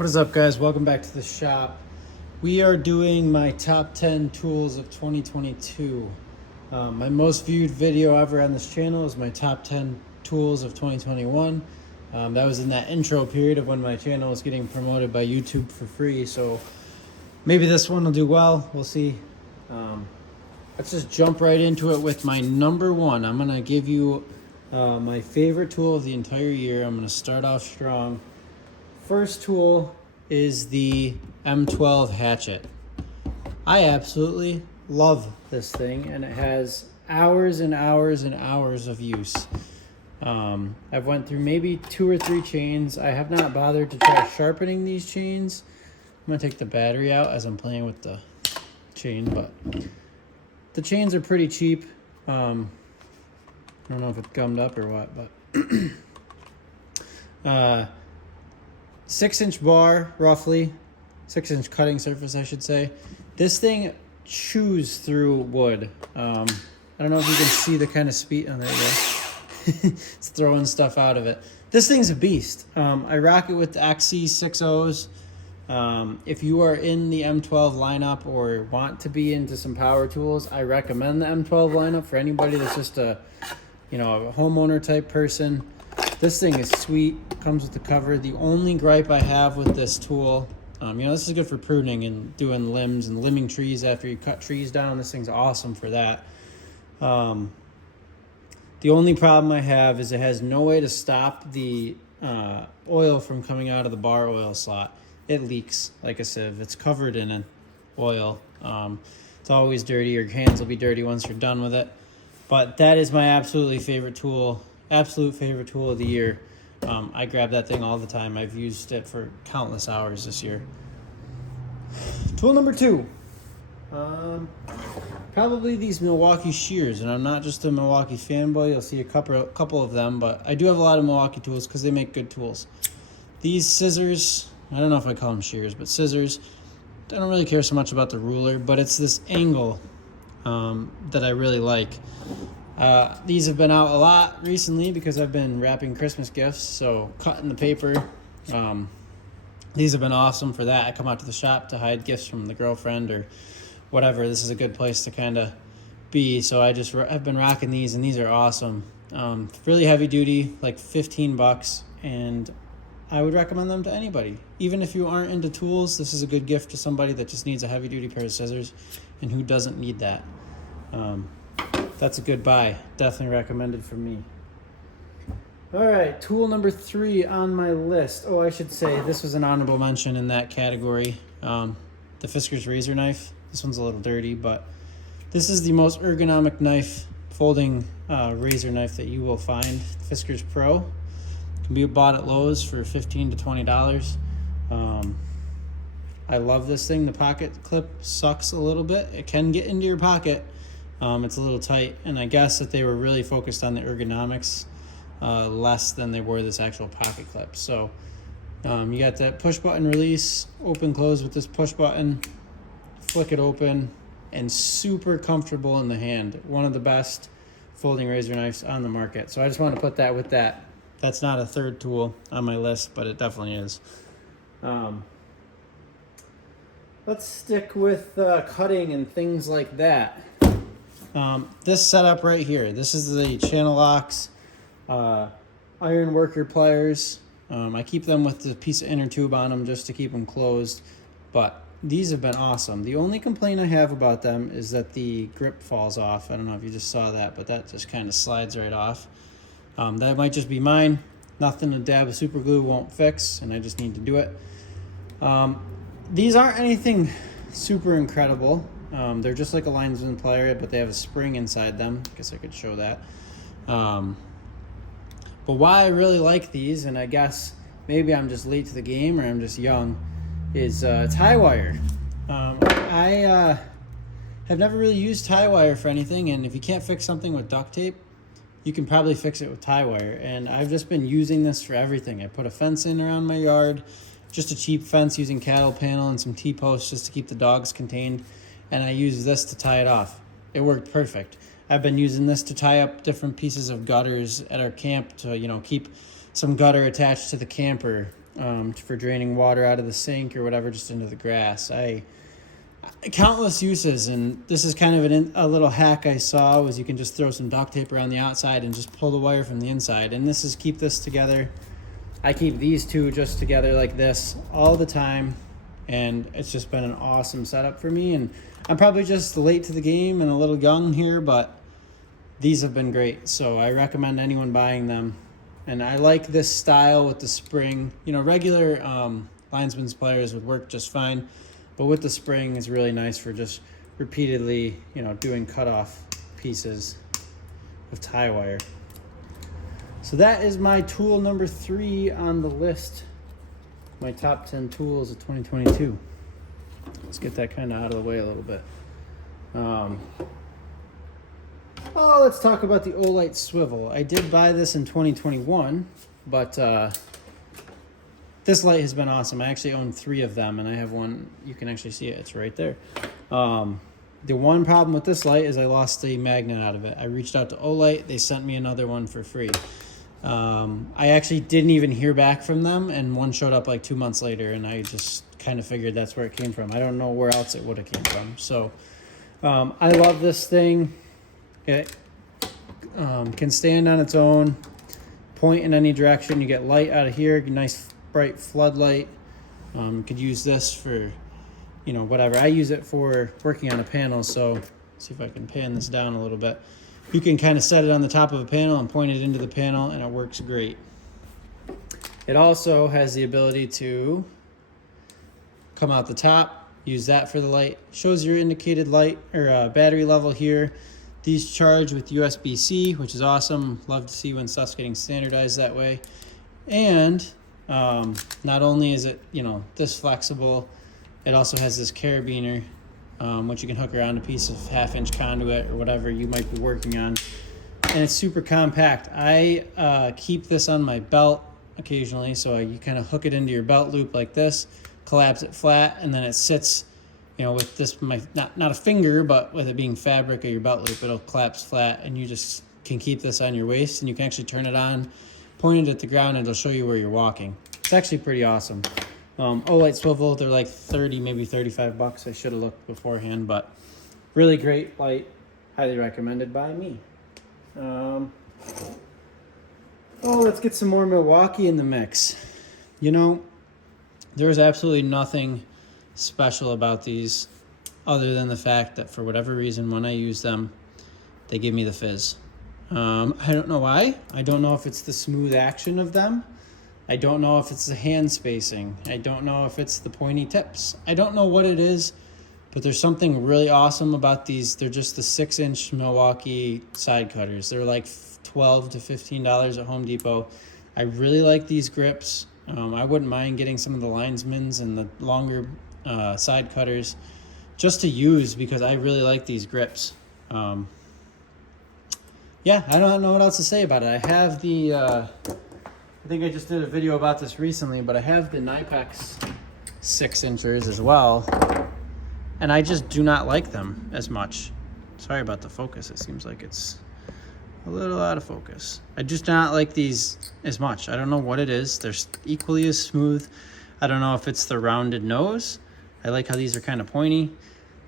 What is up, guys? Welcome back to the shop. We are doing my top 10 tools of 2022. My most viewed video ever on this channel is my top 10 tools of 2021. That was in that intro period of when my channel was getting promoted by YouTube for free, so maybe this one will do well. We'll see. Let's just jump right into it with my number one. I'm going to give you my favorite tool of the entire year. I'm going to start off strong. First tool is the M12 Hatchet. I absolutely love this thing, and it has hours and hours and hours of use. I've went through maybe 2 or 3 chains. I have not bothered to try sharpening these chains. I'm going to take the battery out as I'm playing with the chain, but the chains are pretty cheap. I don't know if it's gummed up or what, but 6-inch bar, roughly 6-inch cutting surface, I should say. This thing chews through wood. I don't know if you can see the kind of speed. Oh, there you go. It's throwing stuff out of it. This thing's a beast. I rock it with the XC60s. If you are in the M12 lineup or want to be into some power tools, I recommend the M12 lineup for anybody that's just a homeowner type person. This thing is sweet. Comes with the cover. The only gripe I have with this tool, this is good for pruning and doing limbs and limbing trees after you cut trees down. This thing's awesome for that. The only problem I have is it has no way to stop the oil from coming out of the bar oil slot. It leaks like a sieve. It's covered in oil. It's always dirty. Your hands will be dirty once you're done with it. But that is my absolute favorite tool of the year. I grab that thing all the time. I've used it for countless hours this year. Tool number 2. Probably these Milwaukee shears, and I'm not just a Milwaukee fanboy. You'll see a couple of them, but I do have a lot of Milwaukee tools because they make good tools. These scissors, I don't know if I call them shears, but scissors. I don't really care so much about the ruler, but it's this angle that I really like. These have been out a lot recently because I've been wrapping Christmas gifts, so cutting the paper. These have been awesome for that. I come out to the shop to hide gifts from the girlfriend or whatever. This is a good place to kind of be, so I've been rocking these, and these are awesome. Really heavy duty, like $15, and I would recommend them to anybody. Even if you aren't into tools, this is a good gift to somebody that just needs a heavy duty pair of scissors and who doesn't need that. That's a good buy. Definitely recommended from me. All right, tool number 3 on my list. Oh, I should say this was an honorable mention in that category. The Fiskars razor knife. This one's a little dirty, but this is the most ergonomic knife, folding razor knife that you will find. Fiskars Pro. Can be bought at Lowe's for $15 to $20. I love this thing. The pocket clip sucks a little bit. It can get into your pocket. It's a little tight, and I guess that they were really focused on the ergonomics less than they were this actual pocket clip. So you got that push button release, open close with this push button, flick it open, and super comfortable in the hand. One of the best folding razor knives on the market. So I just want to put that with that. That's not a third tool on my list, but it definitely is. Let's stick with cutting and things like that. This setup right here, this is the Channel Locks Ironworker Pliers. I keep them with the piece of inner tube on them just to keep them closed, but these have been awesome. The only complaint I have about them is that the grip falls off. I don't know if you just saw that, but that just kind of slides right off. That might just be mine. Nothing a dab of super glue won't fix, and I just need to do it. These aren't anything super incredible. They're just like a linesman plier, but they have a spring inside them. I guess I could show that. But why I really like these, and I guess maybe I'm just late to the game or I'm just young, is tie wire. I have never really used tie wire for anything, and if you can't fix something with duct tape, you can probably fix it with tie wire. And I've just been using this for everything. I put a fence in around my yard, just a cheap fence using cattle panel and some T-posts just to keep the dogs contained. And I use this to tie it off. It worked perfect. I've been using this to tie up different pieces of gutters at our camp to, keep some gutter attached to the camper. for draining water out of the sink or whatever, just into the grass. Countless uses, and this is kind of a little hack I saw, was you can just throw some duct tape around the outside and just pull the wire from the inside. And this is keep this together. I keep these two just together like this all the time, and it's just been an awesome setup for me. And I'm probably just late to the game and a little young here, but these have been great, so I recommend anyone buying them. And I like this style with the spring. You know, regular linesman's pliers would work just fine, but with the spring is really nice for just repeatedly, you know, doing cutoff pieces of tie wire. So that is my tool number 3 on the list. My top 10 tools of 2022. Let's get that kind of out of the way a little bit. Let's talk about the Olight Swivel. I did buy this in 2021, but this light has been awesome. I actually own 3 of them, and I have one. You can actually see it. It's right there. The one problem with this light is I lost the magnet out of it. I reached out to Olight. They sent me another one for free. I actually didn't even hear back from them, and one showed up like 2 months later, and I just kind of figured that's where it came from. I don't know where else it would have came from. So I love this thing. It can stand on its own, point in any direction. You get light out of here, nice bright floodlight. You could use this for, you know, whatever. I use it for working on a panel, so let's see if I can pan this down a little bit. You can kind of set it on the top of a panel and point it into the panel, and it works great. It also has the ability to come out the top, use that for the light. Shows your indicated light or battery level here. These charge with USB-C, which is awesome. Love to see when stuff's getting standardized that way. And not only is it, you know, this flexible, it also has this carabiner, which you can hook around a piece of 1/2-inch conduit or whatever you might be working on. And it's super compact. I keep this on my belt occasionally, so you kind of hook it into your belt loop like this, collapse it flat, and then it sits, you know, with this, not a finger, but with it being fabric of your belt loop, it'll collapse flat, and you just can keep this on your waist, and you can actually turn it on, point it at the ground, and it'll show you where you're walking. It's actually pretty awesome. Olight Swivel, they're like 30, maybe 35 bucks. I should have looked beforehand, but really great light. Highly recommended by me. Let's get some more Milwaukee in the mix. You know, there's absolutely nothing special about these other than the fact that for whatever reason, when I use them, they give me the fizz. I don't know why. I don't know if it's the smooth action of them. I don't know if it's the hand spacing. I don't know if it's the pointy tips. I don't know what it is, but there's something really awesome about these. They're just the 6-inch Milwaukee side cutters. They're like $12 to $15 at Home Depot. I really like these grips. I wouldn't mind getting some of the linesmen's and the longer side cutters just to use, because I really like these grips. Yeah, I don't know what else to say about it. I have the, I think I just did a video about this recently, but I have the Ipex 6-inchers as well, and I just do not like them as much. Sorry about the focus. It seems like it's a little out of focus. I just do not like these as much. I don't know what it is. They're equally as smooth. I don't know if it's the rounded nose. I like how these are kind of pointy.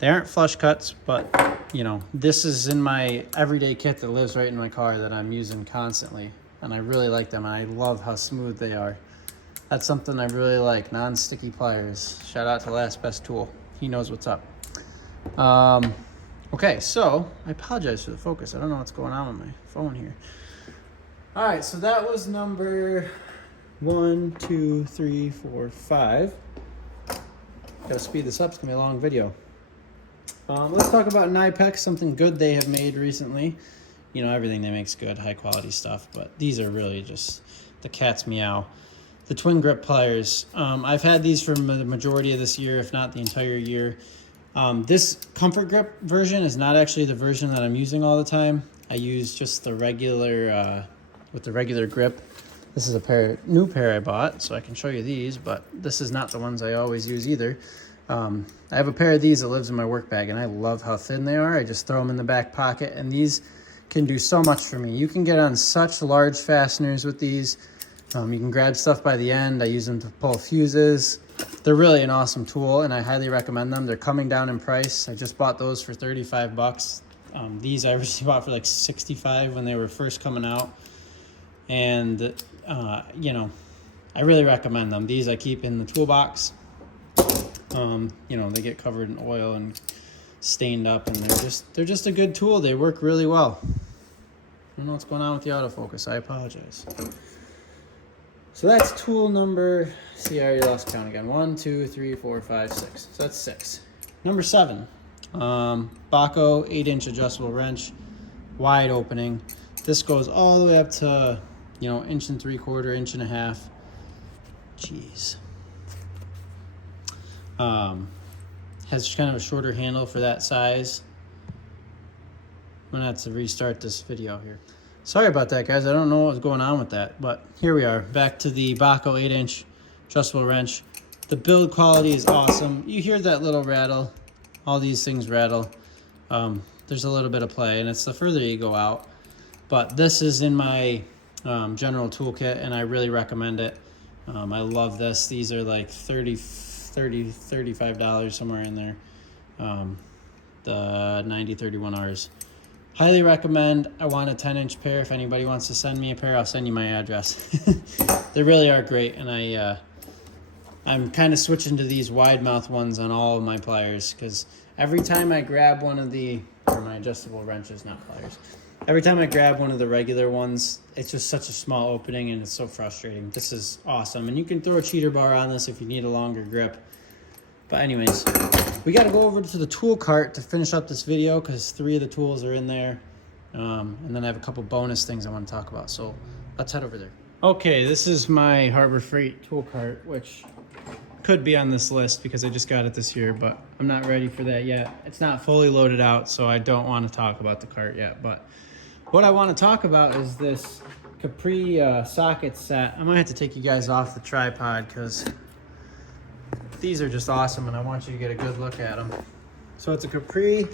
They aren't flush cuts, but you know, this is in my everyday kit that lives right in my car that I'm using constantly, and I really like them, and I love how smooth they are. That's something I really like. Non-sticky pliers. Shout out to Last Best Tool. He knows what's up. Okay, so I apologize for the focus. I don't know what's going on with my phone here. All right, so that was number 1, 2, 3, 4, 5. Gotta speed this up. It's gonna be a long video. Let's talk about an Ipex, something good they have made recently. You know, everything they make's good, high quality stuff, but these are really just the cat's meow. The twin grip pliers. I've had these for the majority of this year, if not the entire year. This comfort grip version is not actually the version that I'm using all the time. I use just the regular, with the regular grip. This is a new pair I bought, so I can show you these, but this is not the ones I always use either. I have a pair of these that lives in my work bag, and I love how thin they are. I just throw them in the back pocket, and these can do so much for me. You can get on such large fasteners with these. You can grab stuff by the end. I use them to pull fuses. They're really an awesome tool, and I highly recommend them. They're coming down in price. I just bought those for 35 bucks. These I originally bought for like 65 when they were first coming out. And, you know, I really recommend them. These I keep in the toolbox. You know, they get covered in oil and stained up, and they're just a good tool. They work really well. I don't know what's going on with the autofocus. I apologize. So that's tool number, see, I already lost count again. 1, 2, 3, 4, 5, 6. So that's 6. Number 7, Baco 8-inch adjustable wrench, wide opening. This goes all the way up to, you know, 1 3/4 inch, 1.5 inches. Jeez. Has kind of a shorter handle for that size. I'm gonna have to restart this video here. Sorry about that, guys. I don't know what's going on with that, but here we are, back to the Baco 8-inch adjustable wrench. The build quality is awesome. You hear that little rattle. All these things rattle. There's a little bit of play, and it's the further you go out. But this is in my general toolkit, and I really recommend it. I love this. These are like $35 somewhere in there. The 9031Rs. Highly recommend. I want a 10-inch pair. If anybody wants to send me a pair, I'll send you my address. They really are great, and I'm kind of switching to these wide mouth ones on all of my pliers, because every time I grab one of my adjustable wrenches, not pliers, every time I grab one of the regular ones, it's just such a small opening, and it's so frustrating. This is awesome, and you can throw a cheater bar on this if you need a longer grip. But anyways, we got to go over to the tool cart to finish up this video, because 3 of the tools are in there. And then I have a couple bonus things I want to talk about. So let's head over there. Okay, this is my Harbor Freight tool cart, which could be on this list because I just got it this year, but I'm not ready for that yet. It's not fully loaded out, so I don't want to talk about the cart yet. But what I want to talk about is this Capri socket set. I might have to take you guys off the tripod because these are just awesome, and I want you to get a good look at them. So it's a Capri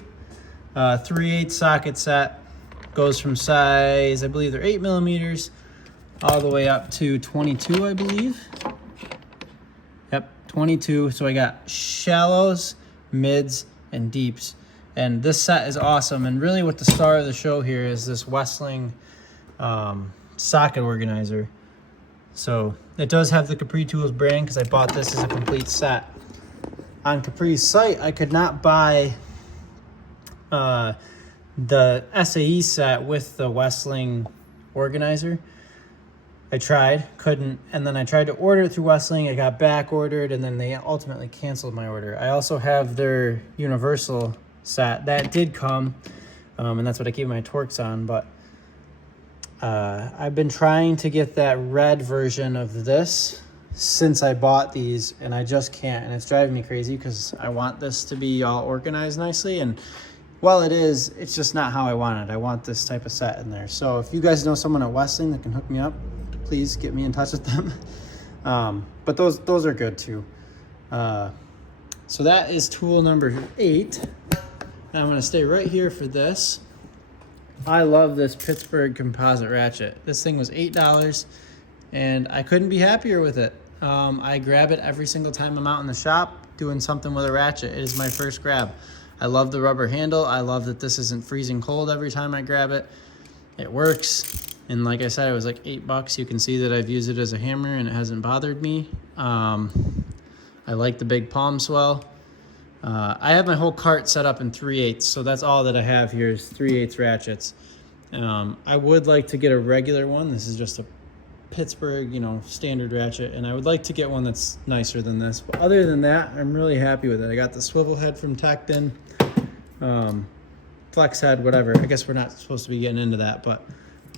3/8 socket set. Goes from size, I believe they're 8 millimeters, all the way up to 22, I believe. Yep, 22. So I got shallows, mids, and deeps. And this set is awesome. And really what the star of the show here is this Westling socket organizer. So it does have the Capri Tools brand because I bought this as a complete set. On Capri's site, I could not buy the SAE set with the Westling organizer. I tried, couldn't, and then I tried to order it through Westling. It got back ordered, and then they ultimately canceled my order. I also have their universal set that did come, and that's what I keep my Torx on. But I've been trying to get that red version of this since I bought these, and I just can't, and it's driving me crazy because I want this to be all organized nicely, and while it is, it's just not how I want it. I want this type of set in there. So if you guys know someone at Westling that can hook me up, please get me in touch with them. But those are good too. So that is tool number 8. Now I'm going to stay right here for this. I love this Pittsburgh composite ratchet. This thing was $8, and I couldn't be happier with it. I grab it every single time I'm out in the shop doing something with a ratchet. It is my first grab. I love the rubber handle. I love that this isn't freezing cold every time I grab it. It works. And like I said, it was like $8. You can see that I've used it as a hammer and it hasn't bothered me. I like the big palm swell. I have my whole cart set up in 3/8, so that's all that I have here is 3/8 ratchets. I would like to get a regular one. This is just a Pittsburgh, standard ratchet, and I would like to get one that's nicer than this. But other than that, I'm really happy with it. I got the swivel head from Tecton, flex head, whatever. I guess we're not supposed to be getting into that, but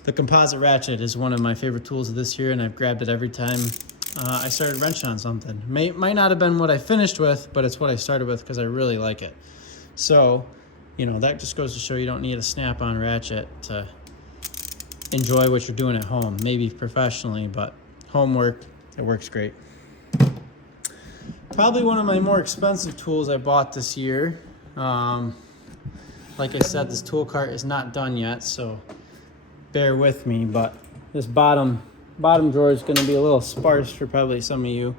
the composite ratchet is one of my favorite tools of this year, and I've grabbed it every time I started wrenching on something. Might not have been what I finished with, but it's what I started with because I really like it. So, that just goes to show you don't need a snap-on ratchet to enjoy what you're doing at home. Maybe professionally, but homework, it works great. Probably one of my more expensive tools I bought this year. Like I said, this tool cart is not done yet, so bear with me, but this bottom bottom drawer is going to be a little sparse for probably some of you.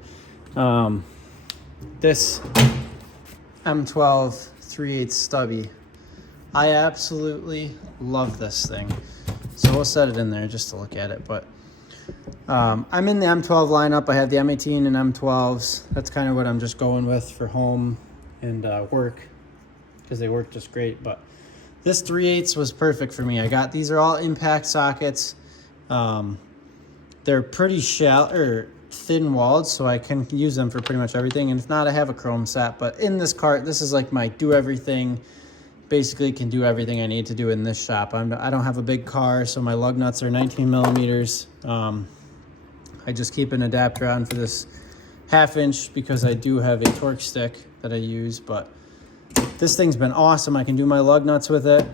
This M12 3/8 stubby. I absolutely love this thing. So we'll set it in there just to look at it. But I'm in the M12 lineup. I have the M18 and M12s. That's kind of what I'm just going with for home and work, because they work just great. But this 3/8 was perfect for me. These are all impact sockets. They're pretty shallow or thin walled, so I can use them for pretty much everything. And if not, I have a chrome set. But in this cart, this is like my do everything. Basically can do everything I need to do in this shop. I don't have a big car, so my lug nuts are 19 millimeters. I just keep an adapter on for this 1/2 inch because I do have a torque stick that I use. But this thing's been awesome. I can do my lug nuts with it.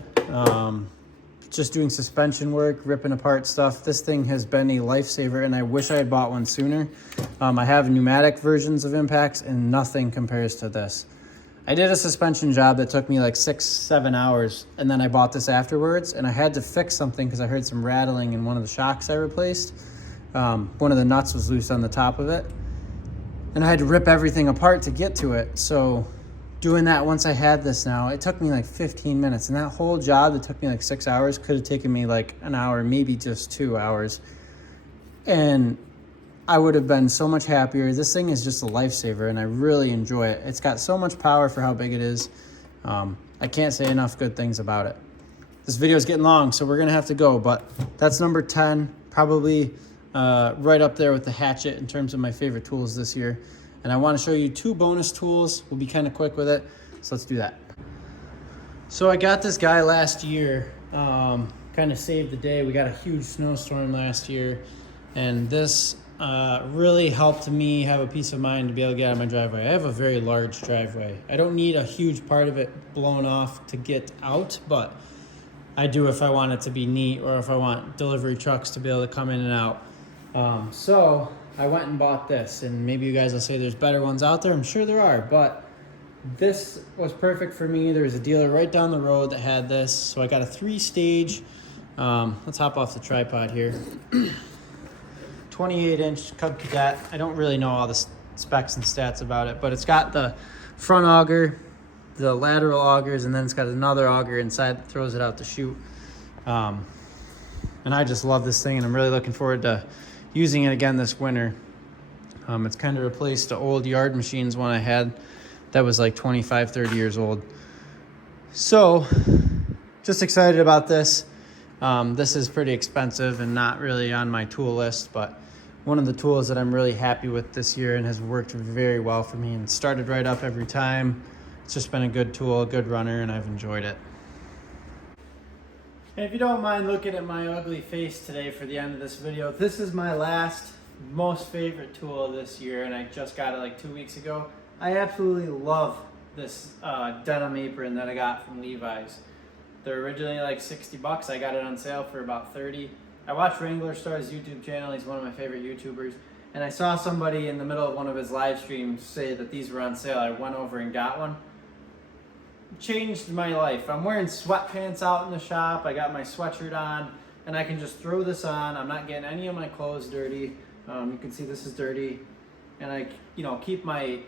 Just doing suspension work, ripping apart stuff. This thing has been a lifesaver, and I wish I had bought one sooner. I have pneumatic versions of impacts, and nothing compares to this. I did a suspension job that took me like 6-7 hours, and then I bought this afterwards, and I had to fix something because I heard some rattling in one of the shocks I replaced. One of the nuts was loose on the top of it, and I had to rip everything apart to get to it. So doing that, once I had this now, it took me like 15 minutes, and that whole job that took me like 6 hours could have taken me like an hour, maybe just 2 hours. And I would have been so much happier. This thing is just a lifesaver, and I really enjoy it. It's got so much power for how big it is. I can't say enough good things about it. This video is getting long, so we're gonna have to go, but that's number 10, probably right up there with the hatchet in terms of my favorite tools this year. And I wanna show you 2 bonus tools. We'll be kind of quick with it, so let's do that. So I got this guy last year, kind of saved the day. We got a huge snowstorm last year, and this really helped me have a peace of mind to be able to get out of my driveway. I have a very large driveway. I don't need a huge part of it blown off to get out, but I do if I want it to be neat, or if I want delivery trucks to be able to come in and out. So I went and bought this, and maybe you guys will say there's better ones out there. I'm sure there are, but this was perfect for me. There was a dealer right down the road that had this, so I got a 3-stage. Let's hop off the tripod here. 28-inch Cub Cadet. I don't really know all the specs and stats about it, but it's got the front auger, the lateral augers, and then it's got another auger inside that throws it out to shoot. And I just love this thing, and I'm really looking forward to using it again this winter. It's kind of replaced the old yard machines one I had that was like 25, 30 years old. So just excited about this. This is pretty expensive and not really on my tool list, but one of the tools that I'm really happy with this year and has worked very well for me and started right up every time. It's just been a good tool, a good runner, and I've enjoyed it. And if you don't mind looking at my ugly face today for the end of this video, this is my last, most favorite tool this year, and I just got it like 2 weeks ago. I absolutely love this Denim Apron that I got from Levi's. They're originally like 60 bucks. I got it on sale for about 30. I watch Wrangler Star's YouTube channel. He's one of my favorite YouTubers. And I saw somebody in the middle of one of his live streams say that these were on sale. I went over and got one. Changed my life. I'm wearing sweatpants out in the shop. I got my sweatshirt on, and I can just throw this on. I'm not getting any of my clothes dirty. You can see this is dirty. And I, keep my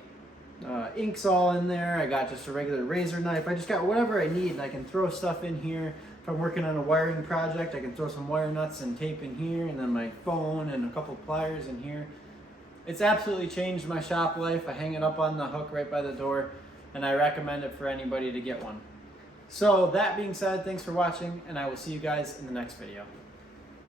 inks all in there. I got just a regular razor knife. I just got whatever I need, and I can throw stuff in here. If I'm working on a wiring project, I can throw some wire nuts and tape in here, and then my phone and a couple pliers in here. It's absolutely changed my shop life. I hang it up on the hook right by the door, and I recommend it for anybody to get one. So that being said, thanks for watching, and I will see you guys in the next video.